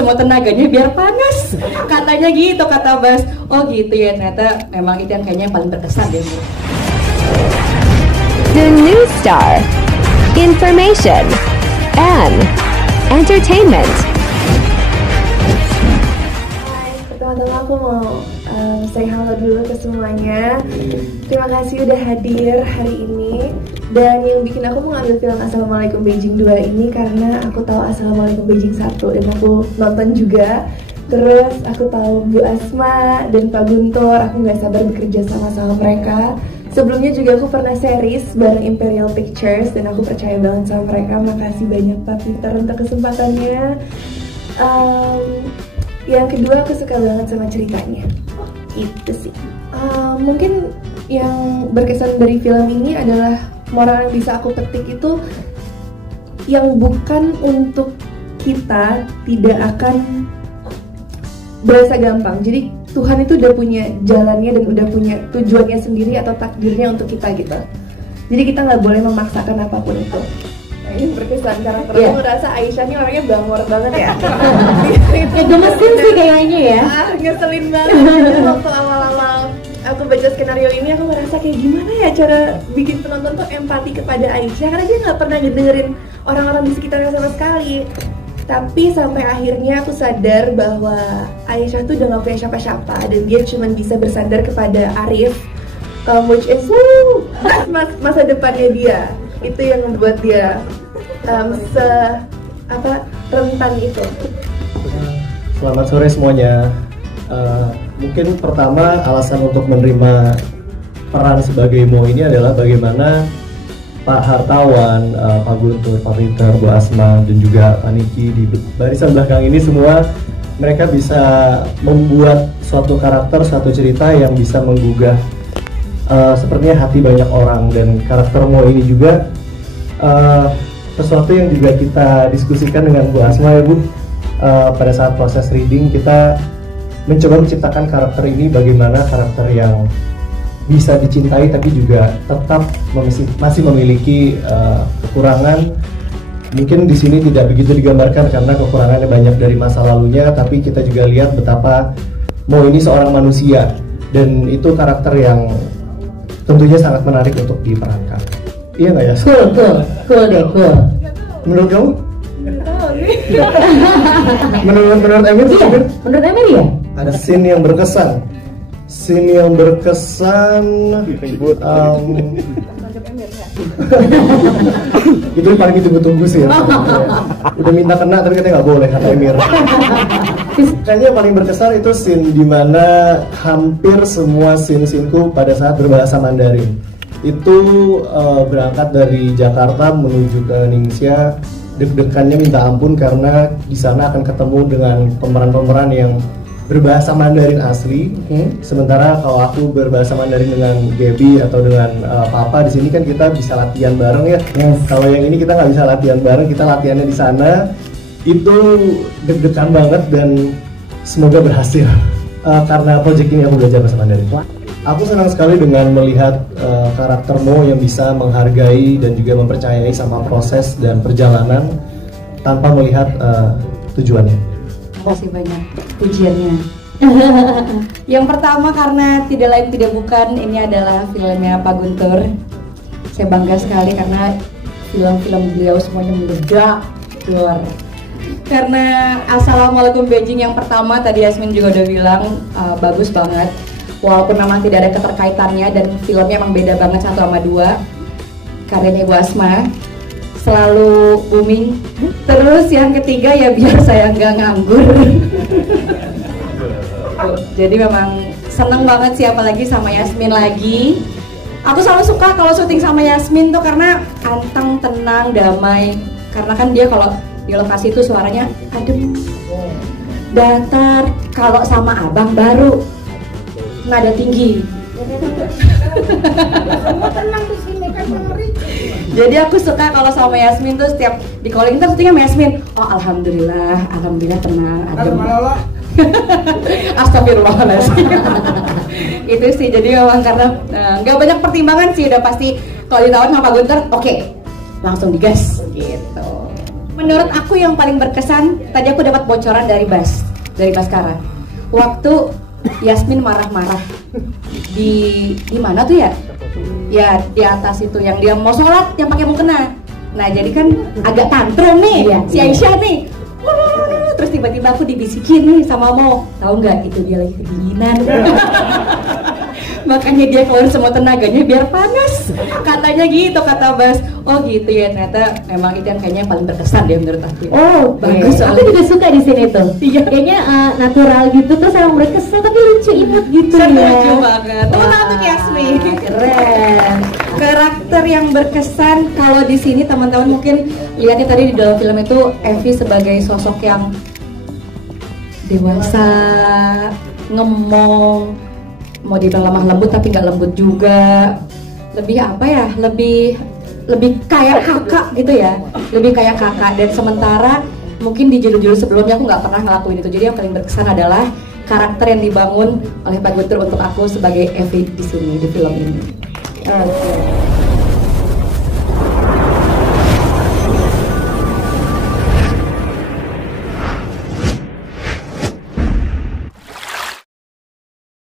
semua tenaganya biar panas. Katanya gitu, kata Bas. Oh gitu ya, ternyata memang itu yang kayaknya yang paling berkesan deh. The New Star, Information and Entertainment. Hai, pertama-tama aku mau say halo dulu ke semuanya. Terima kasih udah hadir hari ini. Dan yang bikin aku mengambil film Assalamualaikum Beijing 2 ini karena aku tahu Assalamualaikum Beijing 1 dan aku nonton juga. Terus aku tahu Bu Asma dan Pak Guntur, aku gak sabar bekerja sama mereka. Sebelumnya juga aku pernah series bareng Imperial Pictures dan aku percaya banget sama mereka. Makasih banyak Pak Peter untuk kesempatannya. Yang kedua aku suka banget sama ceritanya. Itu sih. Mungkin yang berkesan dari film ini adalah moral yang bisa aku petik itu yang bukan untuk kita tidak akan berasa gampang. Jadi Tuhan itu udah punya jalannya dan udah punya tujuannya sendiri atau takdirnya untuk kita gitu. Jadi kita nggak boleh memaksakan apapun itu. Nah, ini berkesan karakter. Aku ngerasa Aisyah ini orangnya bangor banget ya. Gemesin sih kayaknya ya. Ngeselin banget. Waktu awal-awal aku baca skenario ini aku ngerasa kayak gimana ya cara bikin penonton tuh empati kepada Aisyah karena dia nggak pernah ngedengerin orang-orang di sekitarnya sama sekali. Tapi sampai akhirnya aku sadar bahwa Aisyah tuh udah gak punya siapa-siapa dan dia cuma bisa bersandar kepada Arif, which is masa depannya dia. Itu yang membuat dia rentan itu. Selamat sore semuanya. Mungkin pertama alasan untuk menerima peran sebagai Mo ini adalah bagaimana Pak Hartawan, Pak Guntur, Pak Peter, Bu Asma, dan juga Pak Niki di barisan belakang ini semua mereka bisa membuat suatu karakter, suatu cerita yang bisa menggugah sepertinya hati banyak orang. Dan karakter Mo ini juga sesuatu yang juga kita diskusikan dengan Bu Asma ya Bu. Pada saat proses reading kita mencoba menciptakan karakter ini, bagaimana karakter yang bisa dicintai tapi juga tetap masih memiliki kekurangan. Mungkin di sini tidak begitu digambarkan karena kekurangannya banyak dari masa lalunya, tapi kita juga lihat betapa Mo ini seorang manusia dan itu karakter yang tentunya sangat menarik untuk diperankan. Iya nggak ya? Cool deh. Menurut kamu? menurut Emir? Iya, menurut Emir ya? Ada scene yang berkesan. Itu yang paling ditunggu-tunggu sih ya. Udah minta kena tapi katanya nggak boleh kata Emir. Kayaknya yang paling berkesan itu scene dimana hampir semua scene-sceneku pada saat berbahasa Mandarin itu berangkat dari Jakarta menuju ke Ningxia, deg-degannya minta ampun karena di sana akan ketemu dengan pemeran-pemeran yang berbahasa Mandarin asli. Sementara kalau aku berbahasa Mandarin dengan Gaby atau dengan Papa di sini kan kita bisa latihan bareng ya. Kalau yang ini kita nggak bisa latihan bareng, kita latihannya di sana. Itu deg-degan banget dan semoga berhasil. Karena project ini aku belajar bahasa Mandarin. Aku senang sekali dengan melihat karakter Mo yang bisa menghargai dan juga mempercayai sama proses dan perjalanan tanpa melihat tujuannya. Terima kasih banyak pujiannya. Yang pertama karena tidak lain tidak bukan ini adalah filmnya Pak Guntur. Saya bangga sekali karena film-film beliau semuanya meledak keluar. Karena Assalamualaikum Beijing yang pertama tadi Yasmin juga udah bilang bagus banget. Walaupun memang tidak ada keterkaitannya dan filmnya emang beda banget satu sama dua. Karyanya Ibu Asma selalu booming. Terus yang ketiga ya biar saya nggak nganggur. Jadi memang seneng banget sih, apalagi sama Yasmin lagi. Aku selalu suka kalau syuting sama Yasmin tuh karena anteng, tenang, damai. Karena kan dia kalau di lokasi itu suaranya adem, datar. Kalau sama abang baru nada tinggi. Semua tenang di sini kan mengerikan. Jadi aku suka kalau sama Yasmin tuh setiap di calling kita syutingnya sama Yasmin. Oh alhamdulillah tenang, adem. Astagfirullahaladzim. Itu sih, jadi memang karena nggak banyak pertimbangan sih, udah pasti kalau ditawarin sama Pak Guntur, oke, langsung digas gitu. Menurut aku yang paling berkesan, tadi aku dapat bocoran dari Baskara. Waktu Yasmin marah-marah di mana tuh ya? Ya di atas itu yang dia mau sholat yang pakai mukena. Nah jadi kan agak tantrum nih si Aisyah nih. Terus tiba-tiba aku dibisikin nih sama Mo, tahu nggak itu dia lagi kedinginan. Makanya dia keluar semua tenaganya biar panas. Katanya gitu kata Bas. Oh gitu ya, ternyata memang itu yang kayaknya yang paling berkesan deh menurut aku. Oh bagus. Aku juga suka di sini tuh. Iya. Kayaknya natural gitu terus emang berkesan tapi lucu imut gitu ya. Lucu banget. Temen aku Yasmin. Keren. Karakter yang berkesan kalau di sini teman-teman mungkin lihatnya tadi di dalam film itu Evi sebagai sosok yang dewasa, ngemong, mau dibilang lemah lembut tapi nggak lembut juga, lebih apa ya, lebih kayak kakak gitu ya, lebih kayak kakak. Dan sementara mungkin di judul-judul sebelumnya aku nggak pernah ngelakuin itu. Jadi yang paling berkesan adalah karakter yang dibangun oleh Pak Guntur untuk aku sebagai Evi di sini di film ini. Oke.